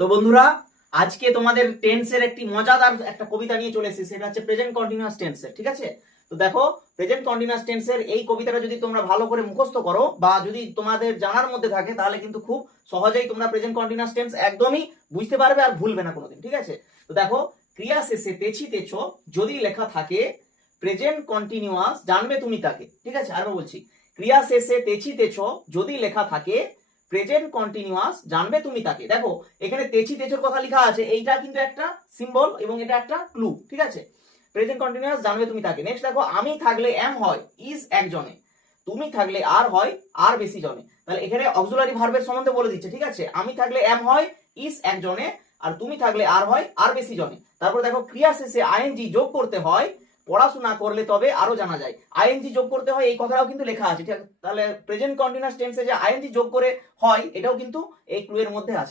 তো বন্ধুরা, আজকে তোমাদের টেন্সের একটি মজাদার একটা কবিতা নিয়ে চলে এসেছি। সেটা হচ্ছে প্রেজেন্ট কন্টিনিউয়াস টেন্সের। ঠিক আছে, তো দেখো, প্রেজেন্ট কন্টিনিউয়াস টেন্সের এই কবিতাটা যদি তোমরা ভালো করে মুখস্থ করো বা যদি তোমাদের জানার মধ্যে থাকে, তাহলে কিন্তু খুব সহজেই তোমরা প্রেজেন্ট কন্টিনিউয়াস টেন্স একদমই বুঝতে পারবে আর ভুলবে না কোনোদিন। ঠিক আছে, তো দেখো, ক্রিয়া শেষে তেছি তেছ যদি লেখা থাকে প্রেজেন্ট কন্টিনিউয়াস জানবে তুমি তাকে। ঠিক আছে, আরো বলছি, ক্রিয়া শেষে তেছি তেছ যদি লেখা থাকে প্রেজেন্ট কন্টিনিউয়াস জানবে তুমি তাকে। দেখো, এখানে তেছি তেছর কথা লেখা আছে, এইটা কিন্তু একটা সিম্বল এবং এটা একটা ক্লু। ঠিক আছে, প্রেজেন্ট কন্টিনিউয়াস জানবে তুমি তাকে। নেক্সট দেখো, আমি থাকলে এম হয় ইজ একজনে, তুমি থাকলে আর হয় আর বেশি জনে। তাহলে এখানে অক্সিলারি ভার্বের সম্বন্ধে বলে দিচ্ছে। ঠিক আছে, আমি থাকলে এম হয় ইজ একজনে, আর তুমি থাকলে আর হয় আর বেশি জনে। তারপর দেখো, ক্রিয়া শেষে আইএনজি যোগ করতে হয়, পড়াশোনা করলে তবে আরো জানা যায়। আইএনজি যোগ করতে হয় এই কথাটাও কিন্তু লেখা আছে। ঠিক আছে, তাহলে প্রেজেন্ট কন্টিনিউয়াস টেন্সে যে আইএনজি যোগ করে হয় এটাও কিন্তু এই ক্লু এর মধ্যে আছে।